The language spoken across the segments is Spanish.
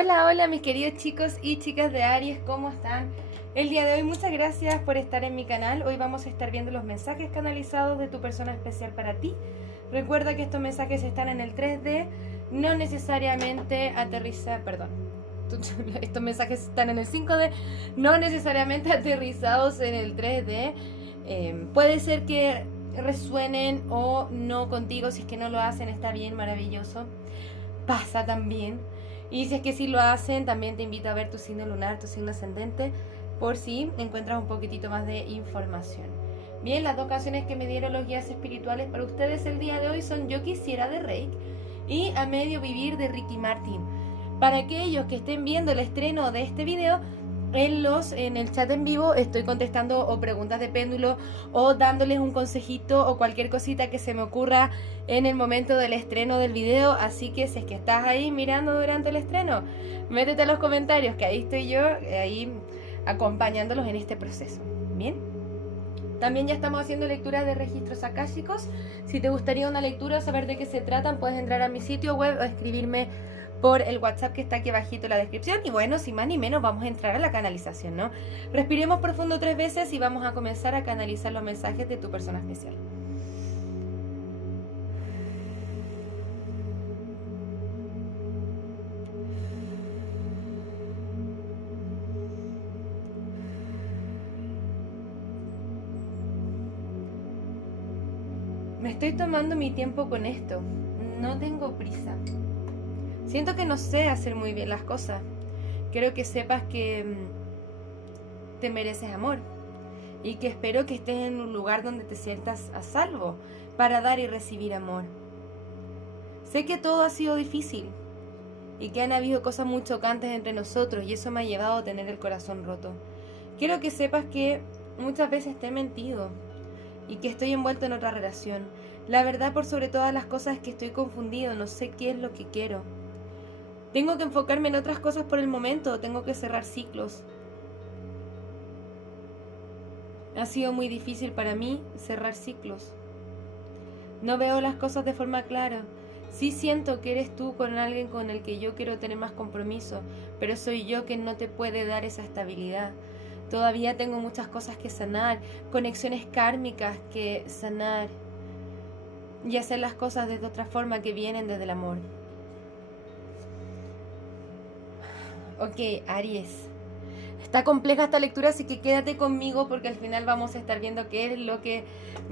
Hola, hola mis queridos chicos y chicas de Aries, ¿cómo están? El día de hoy muchas gracias por estar en mi canal. Hoy vamos a estar viendo los mensajes canalizados de tu persona especial para ti. Recuerda que estos mensajes están en el 3D, no necesariamente estos mensajes están en el 5D, no necesariamente aterrizados en el 3D. Puede ser que resuenen o no contigo. Si es que no lo hacen, está bien, maravilloso, pasa también. Y si es que sí lo hacen, también te invito a ver tu signo lunar, tu signo ascendente, por si encuentras un poquitito más de información. Bien, las dos canciones que me dieron los guías espirituales para ustedes el día de hoy son Yo Quisiera de Reik y A Medio Vivir de Ricky Martin. Para aquellos que estén viendo el estreno de este video, en el chat en vivo estoy contestando o preguntas de péndulo o dándoles un consejito o cualquier cosita que se me ocurra en el momento del estreno del video. Así que si es que estás ahí mirando durante el estreno, métete a los comentarios, que ahí estoy yo, ahí acompañándolos en este proceso. Bien, también ya estamos haciendo lectura de registros akáshicos. Si te gustaría una lectura o saber de qué se tratan, puedes entrar a mi sitio web o escribirme por el WhatsApp que está aquí abajito en la descripción. Y bueno, sin más ni menos, vamos a entrar a la canalización, ¿no? Respiremos profundo 3 veces y vamos a comenzar a canalizar los mensajes de tu persona especial. Me estoy tomando mi tiempo con esto. No tengo prisa. Siento que no sé hacer muy bien las cosas. Quiero que sepas que te mereces amor y que espero que estés en un lugar donde te sientas a salvo para dar y recibir amor. Sé que todo ha sido difícil y que han habido cosas muy chocantes entre nosotros y eso me ha llevado a tener el corazón roto. Quiero que sepas que muchas veces te he mentido y que estoy envuelto en otra relación. La verdad, por sobre todas las cosas, es que estoy confundido, no sé qué es lo que quiero. Tengo que enfocarme en otras cosas por el momento, tengo que cerrar ciclos. Ha sido muy difícil para mí cerrar ciclos. No veo las cosas de forma clara. Sí siento que eres tú con alguien con el que yo quiero tener más compromiso, pero soy yo quien no te puede dar esa estabilidad. Todavía tengo muchas cosas que sanar, conexiones kármicas que sanar y hacer las cosas de otra forma que vienen desde el amor. Ok, Aries. Está compleja esta lectura, así que quédate conmigo porque al final vamos a estar viendo qué es lo que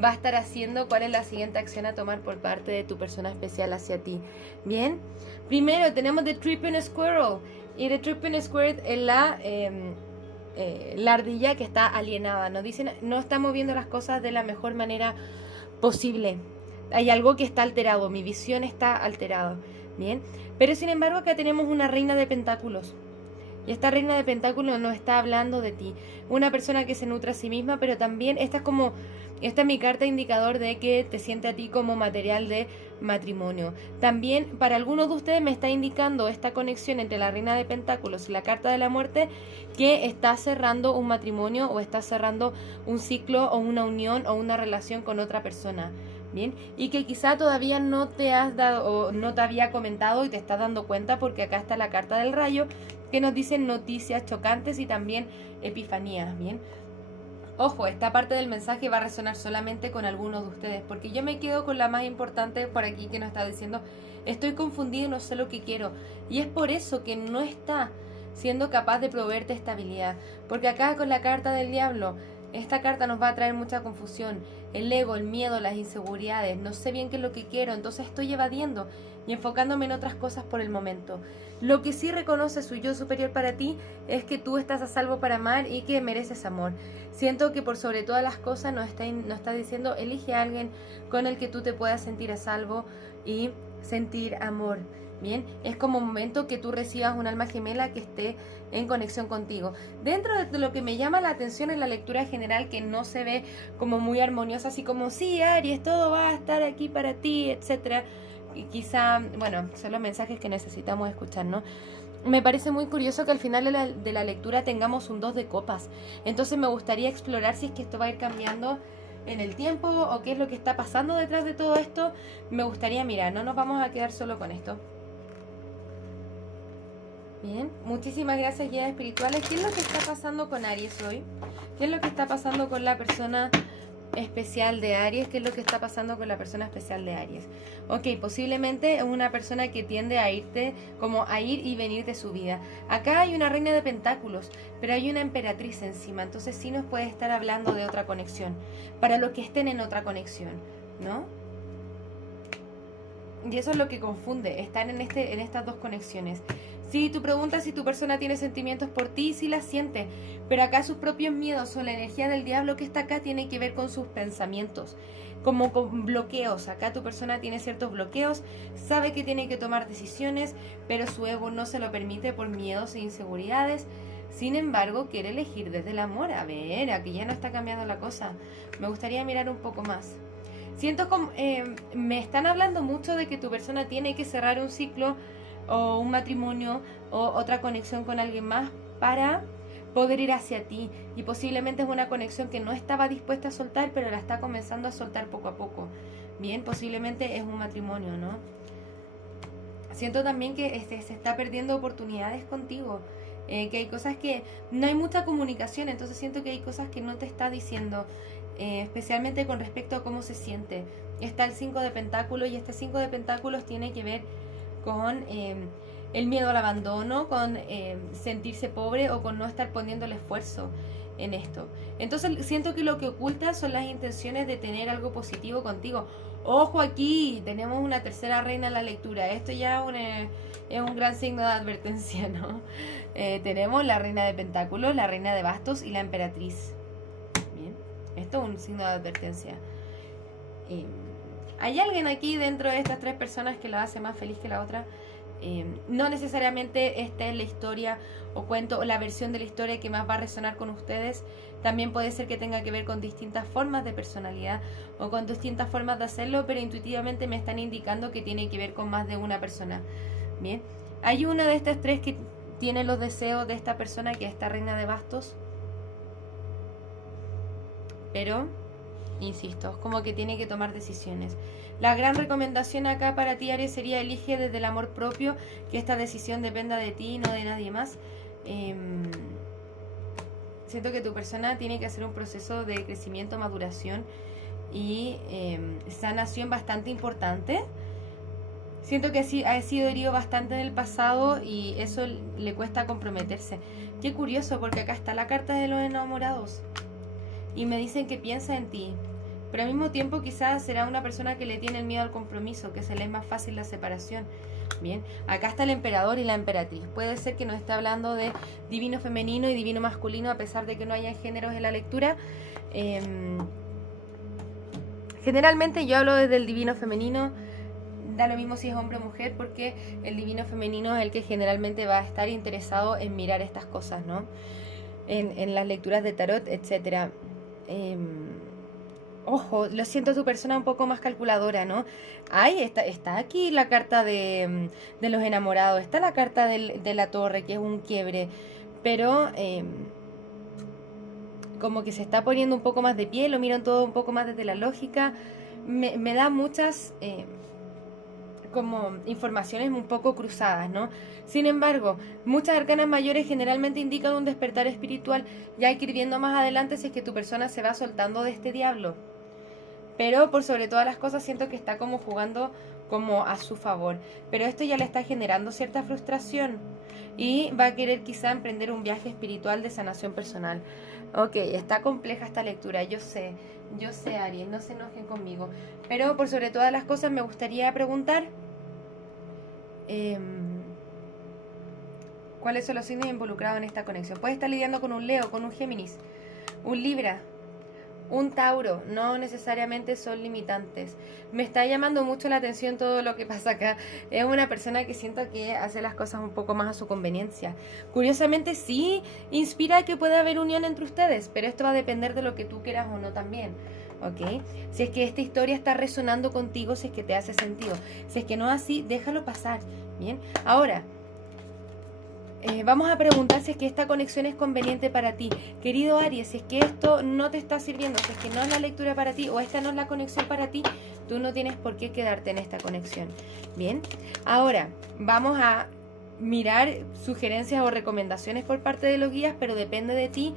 va a estar haciendo, cuál es la siguiente acción a tomar por parte de tu persona especial hacia ti. Bien, primero tenemos The Tripping Squirrel. Y The Tripping Squirrel es la ardilla que está alienada. Nos dicen, no estamos viendo las cosas de la mejor manera posible. Hay algo que está alterado, mi visión está alterada. Bien, pero sin embargo acá tenemos una reina de pentáculos. Y esta reina de pentáculos nos está hablando de ti. Una persona que se nutre a sí misma, pero también esta es mi carta indicador de que te siente a ti como material de matrimonio. También para algunos de ustedes me está indicando esta conexión entre la reina de pentáculos y la carta de la muerte, que está cerrando un matrimonio o está cerrando un ciclo o una unión o una relación con otra persona. Bien, y que quizá todavía no te has dado o no te había comentado y te estás dando cuenta porque acá está la carta del rayo que nos dice noticias chocantes y también epifanías. Bien, ojo, esta parte del mensaje va a resonar solamente con algunos de ustedes porque yo me quedo con la más importante por aquí que nos está diciendo: estoy confundido y no sé lo que quiero. Y es por eso que no está siendo capaz de proveerte estabilidad, porque acá con la carta del diablo, esta carta nos va a traer mucha confusión, el ego, el miedo, las inseguridades, no sé bien qué es lo que quiero, entonces estoy evadiendo y enfocándome en otras cosas por el momento. Lo que sí reconoce su yo superior para ti es que tú estás a salvo para amar y que mereces amor. Siento que por sobre todas las cosas nos está diciendo: elige a alguien con el que tú te puedas sentir a salvo y sentir amor. Bien, es como un momento que tú recibas un alma gemela que esté en conexión contigo. Dentro de lo que me llama la atención en la lectura general, que no se ve como muy armoniosa, así como sí, Aries, todo va a estar aquí para ti, etcétera. Y quizá, bueno, son los mensajes que necesitamos escuchar, ¿no? Me parece muy curioso que al final de la lectura tengamos un 2 de copas. Entonces me gustaría explorar si es que esto va a ir cambiando en el tiempo o qué es lo que está pasando detrás de todo esto. Me gustaría mirar, no nos vamos a quedar solo con esto. Bien, muchísimas gracias, guías espirituales. ¿Qué es lo que está pasando con Aries hoy? ¿Qué es lo que está pasando con la persona especial de Aries? ¿Qué es lo que está pasando con la persona especial de Aries? Ok, posiblemente es una persona que tiende a irte, como a ir y venir de su vida. Acá hay una reina de pentáculos, pero hay una emperatriz encima, entonces sí nos puede estar hablando de otra conexión, para los que estén en otra conexión, ¿no? Y eso es lo que confunde, están en estas dos conexiones. Si tú preguntas si tu persona tiene sentimientos por ti, sí las siente, pero acá sus propios miedos o la energía del diablo que está acá tiene que ver con sus pensamientos, como con bloqueos. Acá tu persona tiene ciertos bloqueos, sabe que tiene que tomar decisiones, pero su ego no se lo permite por miedos e inseguridades. Sin embargo, quiere elegir desde el amor. A ver, aquí ya no está cambiando la cosa. Me gustaría mirar un poco más. Siento como me están hablando mucho de que tu persona tiene que cerrar un ciclo o un matrimonio o otra conexión con alguien más para poder ir hacia ti, y posiblemente es una conexión que no estaba dispuesta a soltar, pero la está comenzando a soltar poco a poco. Bien, posiblemente es un matrimonio, ¿no? Siento también que se está perdiendo oportunidades contigo, que hay cosas que no hay mucha comunicación, entonces siento que hay cosas que no te está diciendo, especialmente con respecto a cómo se siente. Está el 5 de pentáculos, y este 5 de pentáculos tiene que ver con el miedo al abandono, con sentirse pobre o con no estar poniendo el esfuerzo en esto. Entonces siento que lo que oculta son las intenciones de tener algo positivo contigo. Ojo, aquí tenemos una tercera reina en la lectura. Esto ya es un gran signo de advertencia, ¿no? Tenemos la reina de pentáculos, la reina de bastos y la emperatriz. Bien, esto es un signo de advertencia. ¿Hay alguien aquí dentro de estas tres personas que la hace más feliz que la otra? No necesariamente esta es la historia o cuento o la versión de la historia que más va a resonar con ustedes. También puede ser que tenga que ver con distintas formas de personalidad o con distintas formas de hacerlo, pero intuitivamente me están indicando que tiene que ver con más de una persona. Bien, hay una de estas tres que tiene los deseos de esta persona, que es esta reina de bastos, pero insisto, es como que tiene que tomar decisiones. La gran recomendación acá para ti, Aries, sería: elige desde el amor propio, que esta decisión dependa de ti y no de nadie más. Siento que tu persona tiene que hacer un proceso de crecimiento, maduración y sanación bastante importante. Siento que ha sido herido bastante en el pasado y eso le cuesta comprometerse. Qué curioso, porque acá está la carta de los enamorados y me dicen que piensa en ti, pero al mismo tiempo quizás será una persona que le tiene el miedo al compromiso, que se le es más fácil la separación. Bien, acá está el emperador y la emperatriz. Puede ser que nos esté hablando de divino femenino y divino masculino, a pesar de que no haya géneros en la lectura. Generalmente yo hablo desde el divino femenino. Da lo mismo si es hombre o mujer, porque el divino femenino es el que generalmente va a estar interesado en mirar estas cosas, ¿no? En las lecturas de tarot, etcétera. Ojo, lo siento, tu persona un poco más calculadora, ¿no? Ay, está aquí la carta de los enamorados, está la carta de la torre, que es un quiebre, pero como que se está poniendo un poco más de pie, lo miran todo un poco más desde la lógica. Me da muchas como informaciones un poco cruzadas, ¿no? Sin embargo, muchas arcanas mayores generalmente indican un despertar espiritual. Ya hay que ir viendo más adelante si es que tu persona se va soltando de este diablo. Pero por sobre todas las cosas siento que está como jugando como a su favor. Pero esto ya le está generando cierta frustración y va a querer quizá emprender un viaje espiritual de sanación personal. Ok, está compleja esta lectura, yo sé, Aries, no se enojen conmigo. Pero por sobre todas las cosas me gustaría preguntar ¿cuáles son los signos involucrados en esta conexión? Puede estar lidiando con un Leo, con un Géminis, un Libra, un Tauro. No necesariamente son limitantes. Me está llamando mucho la atención todo lo que pasa acá. Es una persona que siento que hace las cosas un poco más a su conveniencia. Curiosamente sí inspira que pueda haber unión entre ustedes, pero esto va a depender de lo que tú quieras o no también. ¿Ok? Si es que esta historia está resonando contigo, si es que te hace sentido. Si es que no es así, déjalo pasar. Bien, ahora vamos a preguntar si es que esta conexión es conveniente para ti. Querido Aries, si es que esto no te está sirviendo, si es que no es la lectura para ti o esta no es la conexión para ti, tú no tienes por qué quedarte en esta conexión. Bien, ahora vamos a mirar sugerencias o recomendaciones por parte de los guías, pero depende de ti.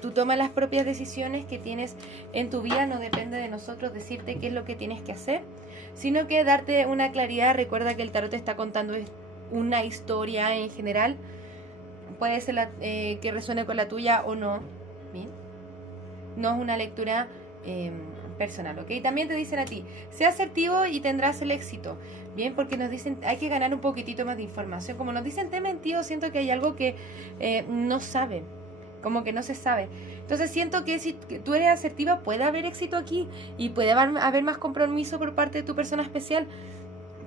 Tú tomas las propias decisiones que tienes en tu vida, no depende de nosotros decirte qué es lo que tienes que hacer, sino que darte una claridad. Recuerda que el tarot te está contando una historia en general, puede ser que resuene con la tuya o no, ¿bien? No es una lectura personal, ¿ok? También te dicen a ti, sé asertivo y tendrás el éxito, ¿bien? Porque nos dicen, hay que ganar un poquitito más de información. Como nos dicen, te he mentido, siento que hay algo que no sabe, como que no se sabe. Entonces siento que si tú eres asertiva, puede haber éxito aquí y puede haber más compromiso por parte de tu persona especial.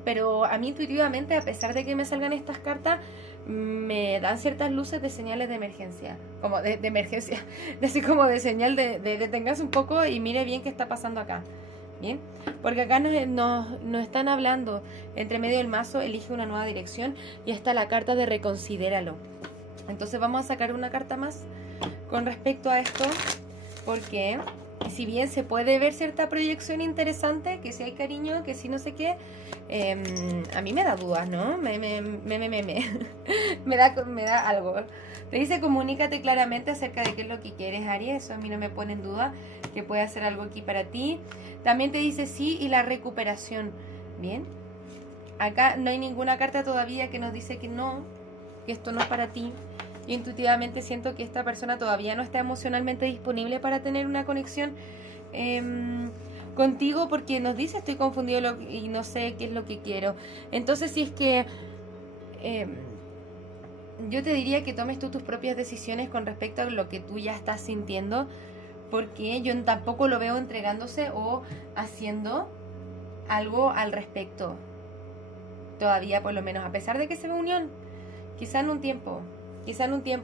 Pero a mí intuitivamente, a pesar de que me salgan estas cartas, me dan ciertas luces de señales de emergencia, como de emergencia, así como de señal de deténgase un poco y mire bien qué está pasando acá, ¿bien? Porque acá nos están hablando, entre medio del mazo, elige una nueva dirección y está la carta de reconsidéralo. Entonces vamos a sacar una carta más con respecto a esto, porque si bien se puede ver cierta proyección interesante, que si hay cariño, que si no sé qué, a mí me da dudas, ¿no? me da algo. Te dice, comunícate claramente acerca de qué es lo que quieres, Aries. Eso a mí no me pone en duda que puede hacer algo aquí para ti. También te dice sí y la recuperación. Bien. Acá no hay ninguna carta todavía que nos dice que no, que esto no es para ti. Yo intuitivamente siento que esta persona todavía no está emocionalmente disponible para tener una conexión contigo, porque nos dice estoy confundido y no sé qué es lo que quiero. Entonces si es que yo te diría que tomes tú tus propias decisiones con respecto a lo que tú ya estás sintiendo, porque yo tampoco lo veo entregándose o haciendo algo al respecto todavía, por lo menos, a pesar de que se ve unión, quizá en un tiempo,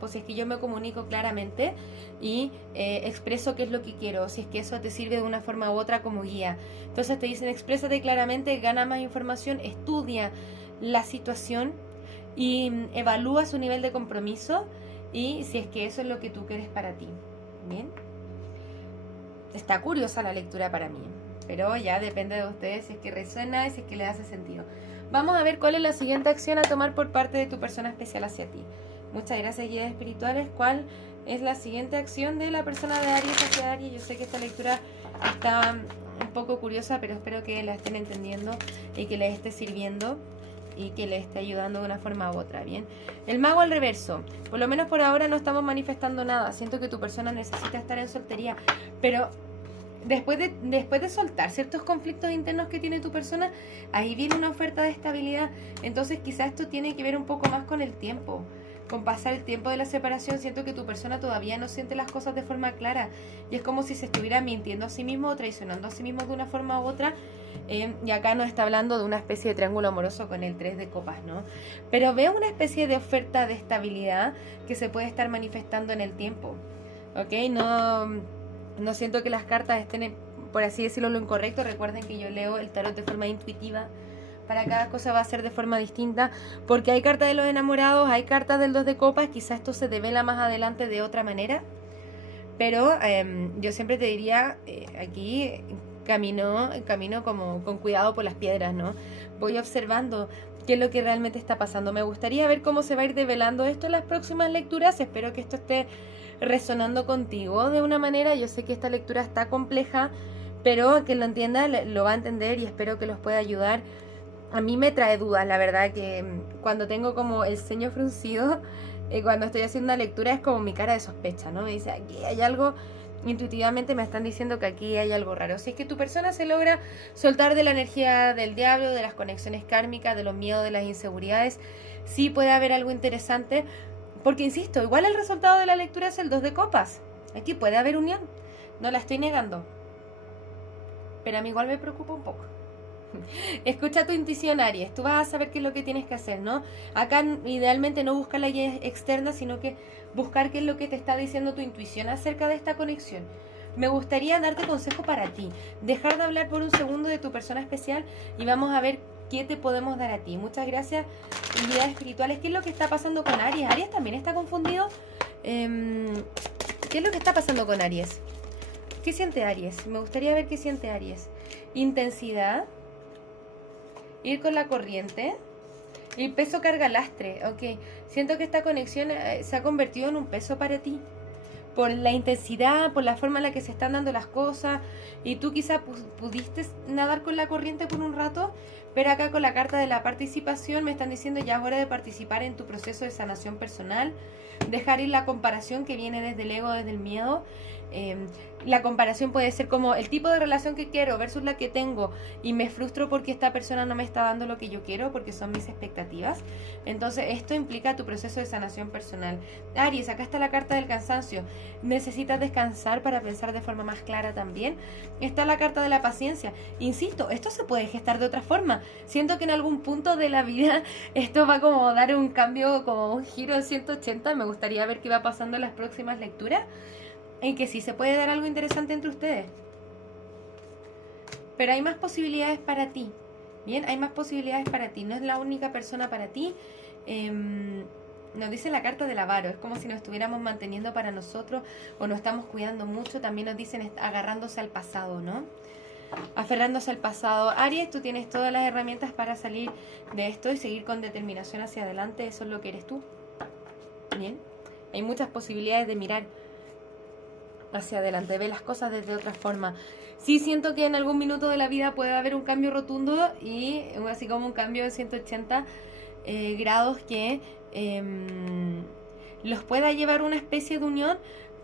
si es que yo me comunico claramente y expreso qué es lo que quiero, si es que eso te sirve de una forma u otra como guía. Entonces te dicen, exprésate claramente, gana más información, estudia la situación y evalúa su nivel de compromiso y si es que eso es lo que tú quieres para ti. Bien, está curiosa la lectura para mí, pero ya depende de ustedes si es que resuena y si es que le hace sentido. Vamos a ver cuál es la siguiente acción a tomar por parte de tu persona especial hacia ti. Muchas gracias, guías espirituales. ¿Cuál es la siguiente acción de la persona de Aries hacia Aries? Yo sé que esta lectura está un poco curiosa, pero espero que la estén entendiendo y que les esté sirviendo y que les esté ayudando de una forma u otra, ¿bien? El mago al reverso. Por lo menos por ahora no estamos manifestando nada. Siento que tu persona necesita estar en soltería, pero después de soltar ciertos conflictos internos que tiene tu persona, ahí viene una oferta de estabilidad. Entonces quizás esto tiene que ver un poco más con el tiempo, con pasar el tiempo de la separación. Siento que tu persona todavía no siente las cosas de forma clara y es como si se estuviera mintiendo a sí mismo o traicionando a sí mismo de una forma u otra. Y acá nos está hablando de una especie de triángulo amoroso con el 3 de copas, ¿no? Pero veo una especie de oferta de estabilidad que se puede estar manifestando en el tiempo, ¿ok? No siento que las cartas estén, por así decirlo, lo incorrecto. Recuerden que yo leo el tarot de forma intuitiva. Para cada cosa va a ser de forma distinta, porque hay cartas de los enamorados, hay cartas del 2 de copas, quizás esto se devela más adelante de otra manera, pero yo siempre te diría, aquí camino como con cuidado por las piedras, ¿no? Voy observando qué es lo que realmente está pasando. Me gustaría ver cómo se va a ir develando esto en las próximas lecturas. Espero que esto esté resonando contigo de una manera. Yo sé que esta lectura está compleja, pero que lo entienda, lo va a entender y espero que los pueda ayudar. A mí me trae dudas, la verdad, que cuando tengo como el ceño fruncido, cuando estoy haciendo una lectura es como mi cara de sospecha, ¿no? Me dice, aquí hay algo, intuitivamente me están diciendo que aquí hay algo raro. Si es que tu persona se logra soltar de la energía del diablo, de las conexiones kármicas, de los miedos, de las inseguridades, sí puede haber algo interesante, porque insisto, igual el resultado de la lectura es el 2 de copas. Aquí puede haber unión, no la estoy negando, pero a mí igual me preocupa un poco. Escucha tu intuición, Aries. Tú vas a saber qué es lo que tienes que hacer, ¿no? Acá idealmente no buscar la guía externa, sino que buscar qué es lo que te está diciendo tu intuición acerca de esta conexión. Me gustaría darte consejo para ti. Dejar de hablar por un segundo de tu persona especial y vamos a ver qué te podemos dar a ti. Muchas gracias, guías espirituales. ¿Qué es lo que está pasando con Aries? ¿Aries también está confundido? ¿Qué es lo que está pasando con Aries? ¿Qué siente Aries? Me gustaría ver qué siente Aries. Intensidad. Ir con la corriente, El peso carga lastre, ok. Siento que esta conexión se ha convertido en un peso para ti. Por la intensidad, por la forma en la que se están dando las cosas. Y tú quizá pudiste nadar con la corriente por un rato, pero acá con la carta de la participación me están diciendo ya es hora de participar en tu proceso de sanación personal. Dejar ir la comparación que viene desde el ego, desde el miedo. La comparación puede ser como el tipo de relación que quiero versus la que tengo y me frustro porque esta persona no me está dando lo que yo quiero porque son mis expectativas. Entonces esto implica tu proceso de sanación personal. Aries, acá está la carta del cansancio. Necesitas descansar para pensar de forma más clara también. Está la carta de la paciencia. Insisto, esto se puede gestar de otra forma. Siento que en algún punto de la vida esto va como a dar un cambio, como un giro de 180. Me gustaría ver qué va pasando en las próximas lecturas, en que sí se puede dar algo interesante entre ustedes. Pero hay más posibilidades para ti. Bien, hay más posibilidades para ti. No es la única persona para ti. Nos dice la carta del avaro. Es como si nos estuviéramos manteniendo para nosotros o nos estamos cuidando mucho. También nos dicen agarrándose al pasado, ¿no? Aferrándose al pasado. Aries, tú tienes todas las herramientas para salir de esto y seguir con determinación hacia adelante. Eso es lo que eres tú. Bien. Hay muchas posibilidades de mirar hacia adelante, ve las cosas desde otra forma. Sí siento que en algún minuto de la vida puede haber un cambio rotundo y así como un cambio de 180 grados que los pueda llevar a una especie de unión.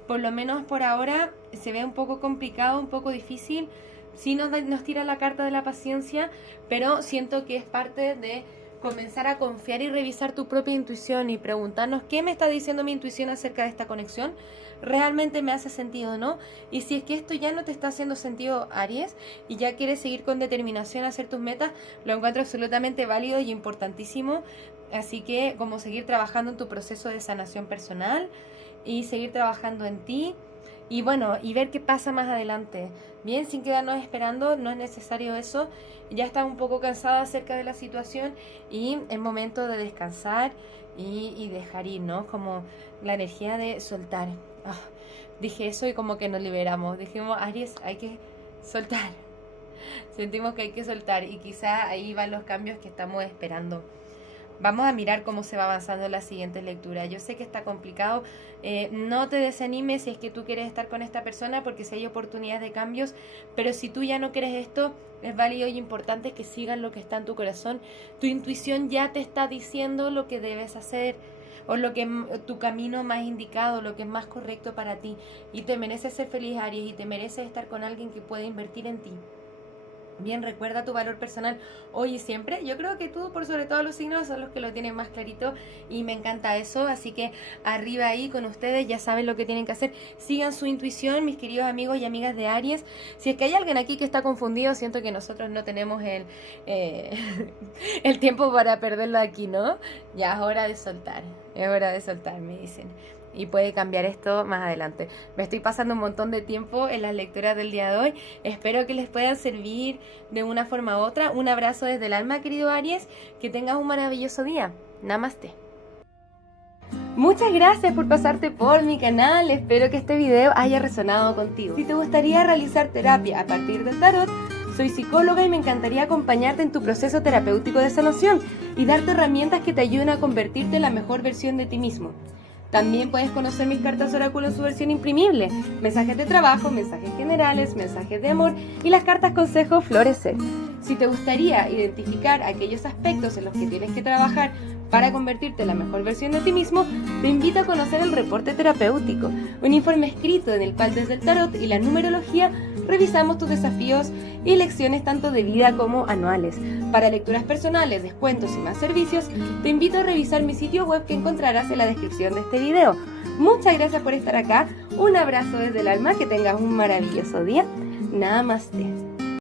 Por lo menos por ahora se ve un poco complicado, un poco difícil. Sí nos tira la carta de la paciencia, pero siento que es parte de comenzar a confiar y revisar tu propia intuición y preguntarnos qué me está diciendo mi intuición acerca de esta conexión. ¿Realmente me hace sentido o no? Y si es que esto ya no te está haciendo sentido, Aries, y ya quieres seguir con determinación a hacer tus metas, lo encuentro absolutamente válido y importantísimo. Así que como seguir trabajando en tu proceso de sanación personal y seguir trabajando en ti. Y bueno, y ver qué pasa más adelante. Bien, sin quedarnos esperando, no es necesario eso. Ya estás un poco cansada acerca de la situación y es momento de descansar y dejar ir, ¿no? Como la energía de soltar. Dije eso y como que nos liberamos. Dijimos, Aries, hay que soltar. Sentimos que hay que soltar y quizá ahí van los cambios que estamos esperando. Vamos a mirar cómo se va avanzando la siguiente lectura. Yo sé que está complicado. No te desanimes si es que tú quieres estar con esta persona, porque si hay oportunidades de cambios. Pero si tú ya no quieres esto, es válido y importante que sigas lo que está en tu corazón. Tu intuición ya te está diciendo lo que debes hacer, o lo que tu camino más indicado, lo que es más correcto para ti. Y te mereces ser feliz, Aries, y te mereces estar con alguien que pueda invertir en ti. Bien, recuerda tu valor personal hoy y siempre. Yo creo que tú, por sobre todo los signos, son los que lo tienen más clarito y me encanta eso. Así que arriba ahí con ustedes, ya saben lo que tienen que hacer. Sigan su intuición, mis queridos amigos y amigas de Aries. Si es que hay alguien aquí que está confundido, siento que nosotros no tenemos el tiempo para perderlo aquí, ¿no? Ya es hora de soltar, me dicen. Y puede cambiar esto más adelante. Me estoy pasando un montón de tiempo en las lecturas del día de hoy. Espero que les puedan servir de una forma u otra. Un abrazo desde el alma, querido Aries. Que tengas un maravilloso día. Namaste. Muchas gracias por pasarte por mi canal. Espero que este video haya resonado contigo. Si te gustaría realizar terapia a partir del tarot, soy psicóloga y me encantaría acompañarte en tu proceso terapéutico de sanación y darte herramientas que te ayuden a convertirte en la mejor versión de ti mismo. También puedes conocer mis cartas oráculo en su versión imprimible, mensajes de trabajo, mensajes generales, mensajes de amor y las cartas consejo florecer. Si te gustaría identificar aquellos aspectos en los que tienes que trabajar para convertirte en la mejor versión de ti mismo, te invito a conocer el reporte terapéutico, un informe escrito en el cual desde el tarot y la numerología revisamos tus desafíos y lecciones tanto de vida como anuales. Para lecturas personales, descuentos y más servicios, te invito a revisar mi sitio web que encontrarás en la descripción de este video. Muchas gracias por estar acá, un abrazo desde el alma, que tengas un maravilloso día. Namaste.